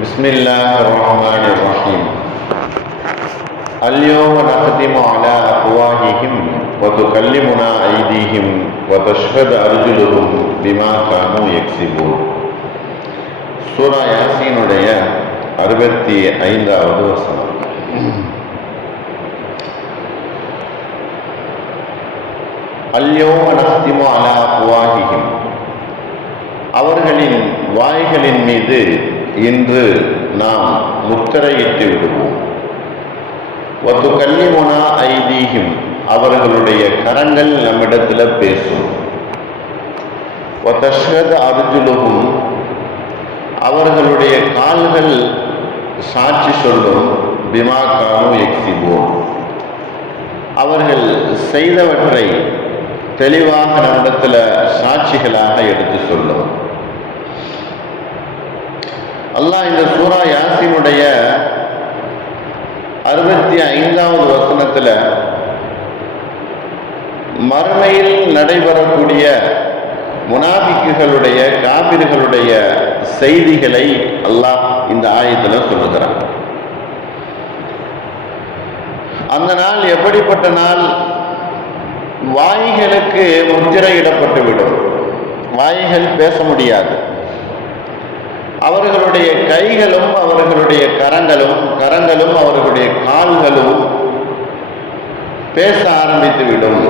بسم الله الرحمن الرحيم اليوم نختم على أفواههم وتكلمنا أيديهم وتشهد أرجلهم بما كانوا يكسبون சூரா யாசீனுடைய அறுபத்தி ஐந்தாவது வசனம் அல்யோம நஸ்திமு அலா அஃப்வாஹிஹிம் அவர்களின் வாய்களின் மீது இன்று நாம் முத்திரையிட்டு விடுவோம். ஒத்து கல்லிமுனா ஐதீகம் அவர்களுடைய கரங்கள் நம்மிடத்தில் பேசும். ஒத்தஷ்கத அர்ஜுலுகும் அவர்களுடைய கால்கள் சாட்சி சொல்லும் பிமா கானு எக்ஸிபோம். அவர்கள் செய்தவற்றை தெளிவாக நம்மிடத்தில் சாட்சிகளாக எடுத்து சொல்லும். அல்லாஹ் இந்த சூரா யாசினுடைய அறுபத்தி ஐந்தாவது வசனத்தில் மறுமையில் நடைபெறக்கூடிய முனாபிக்குகளுடைய காபிர்களுடைய செய்திகளை அல்லாஹ் இந்த ஆயத்தில் சொல்லுகிறான். அந்த நாள் எப்படிப்பட்ட நாள்? வாய்களுக்கு முத்திரையிடப்பட்டு விடும் வாய்கள் பேச முடியாது. அவர்களுடைய கைகளும் அவர்களுடைய கரங்களும் கரங்களும் அவர்களுடைய கால்களும் பேச ஆரம்பித்து விடும்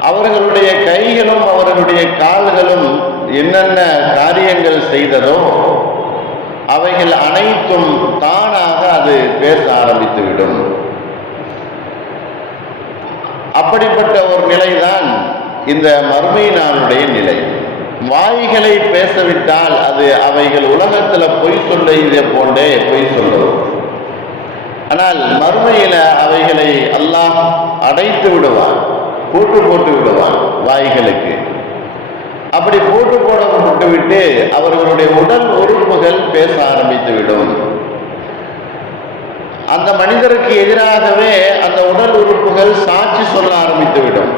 அவர்களுடைய கைகளும் அவர்களுடைய கால்களும் என்னென்ன காரியங்கள் செய்ததோ அவைகள் அனைத்தும் தானாக அது பேச ஆரம்பித்து விடும் அப்படிப்பட்ட ஒரு நிலைதான் இந்த மறுமை நாளுடைய நிலை. வாய்களை பேசவிட்டால் அது அவைகள் உலகத்துல பொய் சொல்ல இதை போன்றே பொய் சொல்லும். ஆனால் மறுமையில அவைகளை அல்லாஹ் அடைத்து விடுவான் பூட்டு போட்டு விடுவான் வாய்களுக்கு. அப்படி பூட்டு போட விட்டு அவர்களுடைய உடல் உறுப்புகள் பேச ஆரம்பித்து விடும். அந்த மனிதருக்கு எதிராகவே அந்த உடல் உறுப்புகள் சாட்சி சொல்ல ஆரம்பித்து விடும்.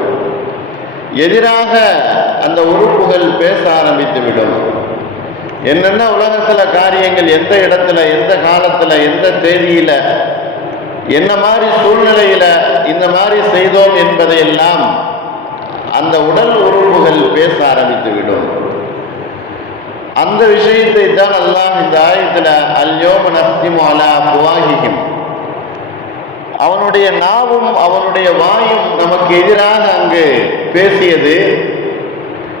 எதிராக அந்த உறுப்புகள் பேச ஆரம்பித்து விடும் என்னென்ன உலகத்தில் காரியங்கள் எந்த இடத்துல எந்த காலத்தில் எந்த தேதியில் என்ன மாதிரி சூழ்நிலையில் இந்த மாதிரி செய்தோம் என்பதையெல்லாம் அந்த உடல் உறுப்புகள் பேச ஆரம்பித்து விடும் அந்த விஷயத்தை தான் அல்லாஹ் இந்த ஆயத்தில் அல்யோம நஸ்திமு அலா புவாகிக்கும் அவனுடைய நாவும் அவனுடைய வாயும் நமக்கு எதிராக அங்கு பேசியது.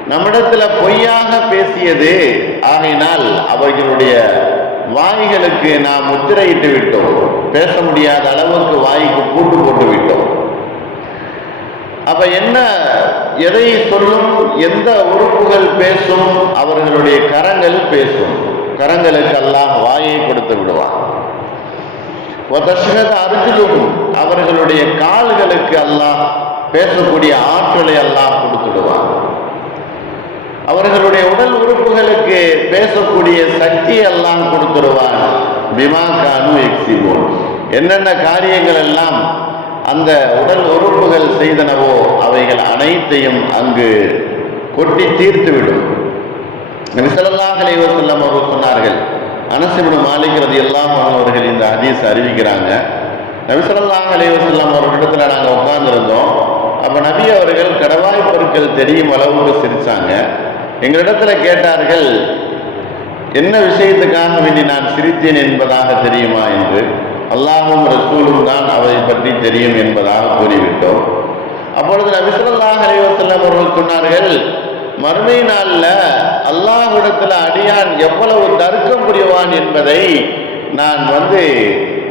நம்மிடத்துல பொய்யாக பேசியது. ஆகையினால் அவர்களுடைய வாய்களுக்கு நாம் முத்திரையிட்டு விட்டோம். பேச முடியாத அளவுக்கு வாய்க்கு பூட்டு போட்டு விட்டோம். அப்ப என்ன எதை சொல்லும் எந்த உறுப்புகள் பேசும் அவர்களுடைய கரங்கள் பேசும். கரங்களுக்கு எல்லாம் வாயை கொடுத்து விடுவான். அருகிலும் அவர்களுடைய கால்களுக்கு எல்லாம் பேசக்கூடிய ஆற்றலை அல்லாஹ் கொடுத்துடுவான் அவர்களுடைய உடல் உறுப்புகளுக்கு பேசக்கூடிய சக்தி எல்லாம் கொடுத்துடுவான் பிமாக்கானு எக்ஸிபோ என்னென்ன காரியங்கள் எல்லாம் அந்த உடல் உறுப்புகள் செய்தனவோ அவைகள் அனைத்தையும் அங்கு கொட்டி தீர்த்துவிடும். நபிசல்லாஹ் அலைவசல்லம் அவர்கள் சொன்னார்கள் அனசிபுடு மாலிக்கிறது எல்லாம் அவர்கள் இந்த ஹதீஸ் அறிவிக்கிறாங்க. நபிசல்லாஹ் அலைவசல்லாம் அவர்களிடத்துல நாங்கள் உட்கார்ந்துருந்தோம். அப்போ நபி அவர்கள் கடவாய் பொருட்கள் தெரியும் அளவுக்கு சிரிச்சாங்க. எங்களிடத்தில் கேட்டார்கள் என்ன விஷயத்துக்காக வேண்டி நான் சிரித்தேன் என்பதாக தெரியுமா? என்று. அல்லாஹும் ரசூலும் தான் அவரை பற்றி தெரியும் என்பதாக கூறிவிட்டோம். அப்பொழுது நபிசல்லாஹ் அலைவசல்லம் அவர்கள் சொன்னார்கள் மறுமை நாளில் அல்லாஹிடத்தில் அடியான் எவ்வளவு தர்க்கம் புரிவான் என்பதை நான் வந்து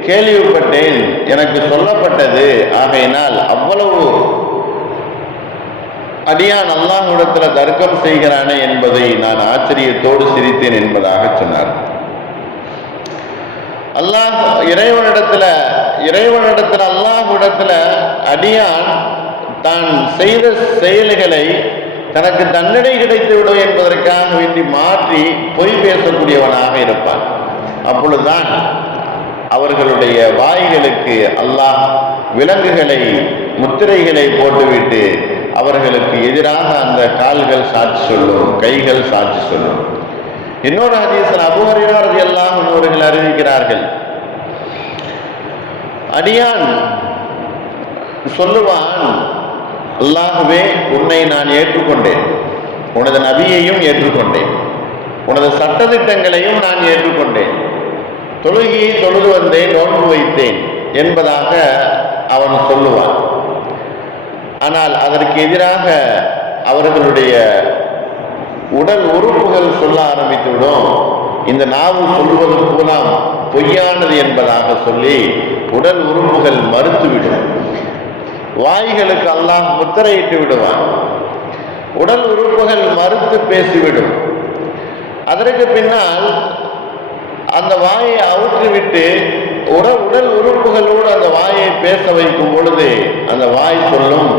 கேள்விப்பட்டேன். எனக்கு சொல்லப்பட்டது. ஆகையினால் அவ்வளவு அடியான் அல்லாஹ்விடத்தில் தர்க்கம் செய்கிறானே என்பதை நான் ஆச்சரியத்தோடு சிரித்தேன் என்பதாக சொன்னார். அல்லாஹ் இறைவனிடத்துல இறைவனிடத்துல அல்லாஹ்விடத்துல அடியான் தான் செய்த செயல்களை தனக்கு தண்டனை கிடைத்து விடும் என்பதற்காக வேண்டி மாற்றி பொய் பேசக்கூடியவனாக இருப்பான். அப்பொழுதுதான் அவர்களுடைய வாய்களுக்கு அல்லாஹ் விலங்குகளை முத்திரைகளை போட்டுவிட்டு அவர்களுக்கு எதிராக அந்த கால்கள் சாட்சி சொல்லும் கைகள் சாட்சி சொல்லும். இன்னொரு ஹதீசன் அபுஹரினார் எல்லாம் அவர்கள் அறிவிக்கிறார்கள். அடியான் சொல்லுவான் அல்லாகவே உன்னை நான் ஏற்றுக்கொண்டேன். உனது நபியையும் ஏற்றுக்கொண்டேன். உனது சட்டத்திட்டங்களையும் நான் ஏற்றுக்கொண்டேன். தொழுகையை தொழுது வந்தேன் நோன்பு வைத்தேன் என்பதாக அவன் சொல்லுவான். ஆனால் அதற்கு எதிராக அவர்களுடைய உடல் உறுப்புகள் சொல்ல ஆரம்பித்துவிடும். இந்த நாவு சொல்வது பூலாம் பொய்யானது என்பதாக சொல்லி உடல் உறுப்புகள் மறுத்துவிடும். வாய்களுக்கு அல்லாஹ் முத்திரையிட்டு விடுவான். உடல் உறுப்புகள் மறுத்து பேசிவிடும். அதற்கு பின்னால் அந்த வாயை அவுற்றிவிட்டு உடல் உடல் உறுப்புகளோடு அந்த வாயை பேச வைக்கும் பொழுது அந்த வாய் சொல்லும்.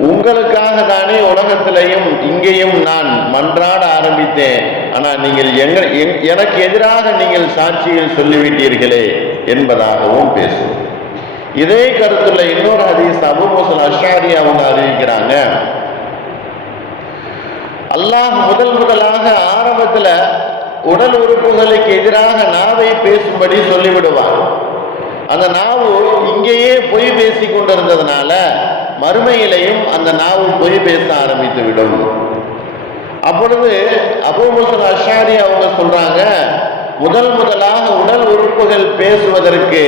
உங்களுக்காக தானே உலகத்திலையும் இங்கேயும் நான் மன்றாட ஆரம்பித்தேன். ஆனால் நீங்கள் எங்க எங்- எனக்கு எதிராக நீங்கள் சாட்சியில் சொல்லிவிட்டீர்களே என்பதாகவும் பேசும் இதே கருத்துள்ள இன்னொரு ஹதீஸ் அபு முசல் அஷாரி அவங்க அறிவிக்கிறாங்க. அல்லாஹ் முதல் முதலாக ஆரம்பத்துல உடல் உறுப்புகளுக்கு எதிராக நாவை பேசும்படி சொல்லிவிடுவான். அந்த நாவு இங்கேயே பொய் பேசி கொண்டிருந்ததுனால மறுமையிலையும் அந்த நாவு பொய் பேச ஆரம்பித்து விடும். அப்பொழுது அபூ அஷாரி அவங்க சொல்றாங்க முதல் முதலாக உடல் உறுப்புகள் பேசுவதற்கு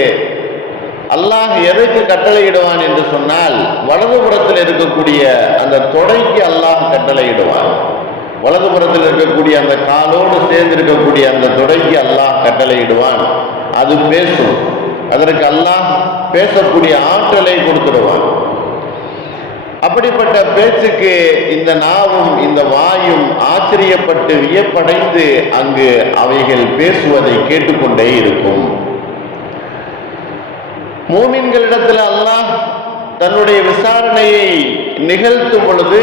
அல்லாஹ் எதற்கு கட்டளையிடுவான் என்று சொன்னால் வலதுபுறத்தில் இருக்கக்கூடிய அந்த தொடைக்கு அல்லாஹ் கட்டளையிடுவான். வலதுபுறத்தில் இருக்கக்கூடிய அந்த காலோடு சேர்ந்து இருக்கக்கூடிய அந்த தொடைக்கு அல்லாஹ் கட்டளையிடுவான். அது பேசும். அதற்கு அல்லாஹ் பேசக்கூடிய ஆற்றலை கொடுத்துடுவான். அப்படிப்பட்ட பேச்சுக்கு இந்த நாவும் இந்த வாயும் ஆச்சரியப்பட்டு வியப்படைந்து அங்கு அவைகள் பேசுவதை கேட்டுக்கொண்டே இருக்கும். மூமின்களிடத்தில் அல்லாஹ் தன்னுடைய விசாரணையை நிகழ்த்தும் பொழுது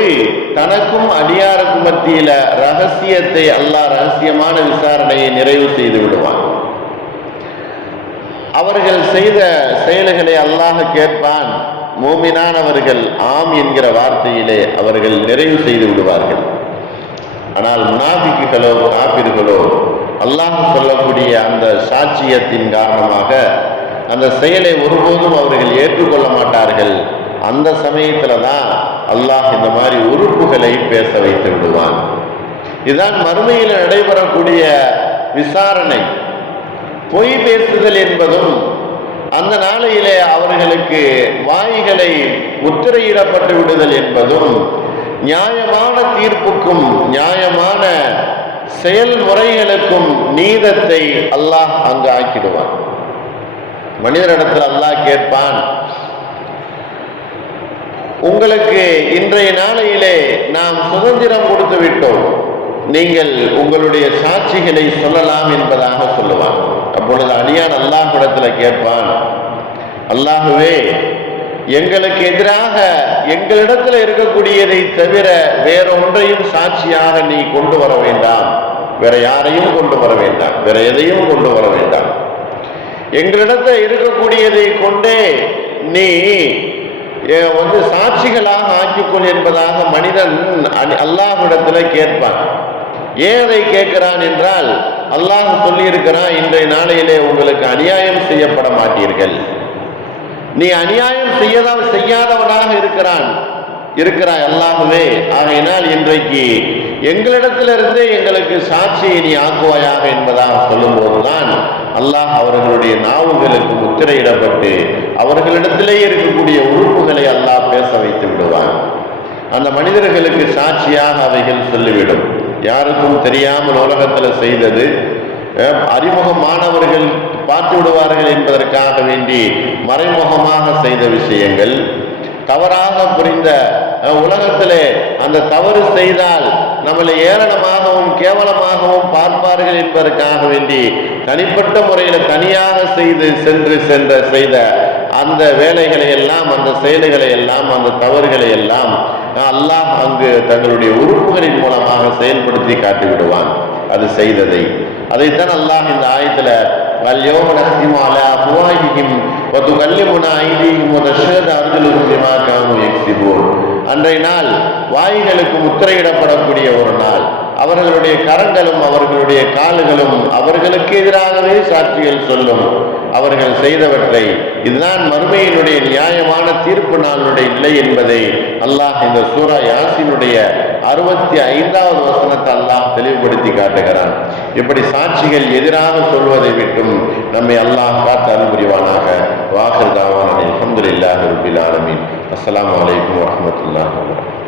தனக்கும் அடியாருக்கும் மத்தியில ரகசியத்தை அல்லாஹ் ரகசியமான விசாரணையை நிறைவு செய்து விடுவான். அவர்கள் செய்த செயல்களை அல்லாஹ் கேட்பான். மூமினானவர்கள் ஆம் என்கிற வார்த்தையிலே அவர்கள் நிறைவு செய்து விடுவார்கள். ஆனால் முனாபிக்குகளோ காப்பிர்களோ அல்லாஹ் சொல்லக்கூடிய அந்த சாட்சியத்தின் காரணமாக அந்த செயலை ஒருபோதும் அவர்கள் ஏற்றுக்கொள்ள மாட்டார்கள். அந்த சமயத்துல தான் அல்லாஹ் இந்த மாதிரி உறுப்புகளை பேச வைத்து விடுவான். இதுதான் மறுமையில் நடைபெறக்கூடிய விசாரணை. பொய் பேசுதல் என்பதும் அந்த நாளையிலே அவர் அவர்களுக்கு வாய்களை முத்திரையிடப்பட்டு விடுதல் என்பதும் நியாயமான தீர்ப்புக்கும் நியாயமான செயல்முறைகளுக்கும் நீதத்தை அல்லாஹ் அங்கு ஆக்கிடுவான். மனிதரிடத்தில் அல்லாஹ் கேட்பான் உங்களுக்கு இன்றைய நாளையிலே நாம் சுதந்திரம் கொடுத்து விட்டோம். நீங்கள் உங்களுடைய சாட்சிகளை சொல்லலாம் என்பதாக சொல்லுவான். அப்பொழுது அடியான் அல்லாஹ்விடத்துல கேட்பான் அல்லாஹுவே எங்களுக்கு எதிராக எங்களிடத்தில் இருக்கக்கூடியதை தவிர வேற ஒன்றையும் சாட்சியாக நீ கொண்டு வர வேண்டாம். வேற யாரையும் கொண்டு வர வேண்டாம். வேற எதையும் கொண்டு வர வேண்டாம். எங்களிடத்தில் இருக்கக்கூடியதை கொண்டே நீ வந்து சாட்சிகளாக ஆக்கிக்கொள் என்பதாக மனிதன் அனி- கேட்பான். ஏன் அதை கேட்கிறான் என்றால் அல்லாஹ் சொல்லியிருக்கிறான் இன்றைய நாளையிலே உங்களுக்கு அநியாயம் செய்யப்பட மாட்டீர்கள். நீ அநியாயம் செய்யதான் செய்யாதவனாக இருக்கிறான். இருக்கிறாய் அல்லாஹுவே. ஆகையினால் இன்றைக்கு எங்களிடத்திலிருந்து எங்களுக்கு சாட்சியை நீ ஆக்குவாயாக என்பதாக சொல்லும்போதுதான் அல்லாஹ் அவர்களுடைய நாவுகளுக்கு முத்திரையிடப்பட்டு அவர்களிடத்திலே இருக்கக்கூடிய உறுப்புகளை அல்லாஹ் பேச வைத்து விடுவான். அந்த மனிதர்களுக்கு சாட்சியாக அவைகள் சொல்லிவிடும். யாருக்கும் தெரியாமல் உலகத்தில் செய்தது அறிமுகமானவர்கள் பார்த்து விடுவார்கள் என்பதற்காக வேண்டி மறைமுகமாக செய்த விஷயங்கள் தவறாக புரிந்த உலகத்திலே அந்த தவறு செய்தால் நம்மளை ஏளனமாகவும் கேவலமாகவும் பார்ப்பார்கள் என்பதற்காக வேண்டி தனிப்பட்ட முறையில் தனியாக செய்து சென்று சென்ற செய்த அந்த வேலைகளை எல்லாம் அந்த செயல்களை எல்லாம் அந்த தவறுகளை எல்லாம் அல்லாஹ் அங்கு தங்களுடைய உறுப்புகளின் மூலமாக செயல்படுத்தி காட்டிவிடுவான். அது செய்ததை. அதைத்தான் அல்லாஹ் இந்த ஆயத்தில் வல்யோம நஹ்திமு அலா அஃப்வாஹிஹிம் வ துகல்லிமுனா ஐதீஹிம் வ தஷ்ஹது அர்ஜுலுஹும் பிமா அன்றைய நாள் வாய்களுக்கு முத்திரையிடப்படக்கூடிய ஒரு நாள். அவர்களுடைய கரங்களும் அவர்களுடைய கால்களும் அவர்களுக்கு எதிராகவே சாட்சிகள் சொல்லும். அவர்கள் செய்தவற்றை இதுதான் மறுமையினுடைய நியாயமான தீர்ப்பு நாளுடைய இல்லை என்பதை அல்லாஹ் இந்த சூரா யாசினுடைய அறுபத்தி ஐந்தாவது வசனத்தை அல்லாஹ் தெளிவுபடுத்தி காட்டுகிறான். இப்படி சாட்சிகள் எதிராக சொல்வதை விட்டும் நம்மை அல்லாஹ் காத்து அனுபுரிவானாக வாகர் தாவான அலமதுல்லாஹ் ரபில் ஆலமீன். அஸ்ஸலாமு அலைக்கும்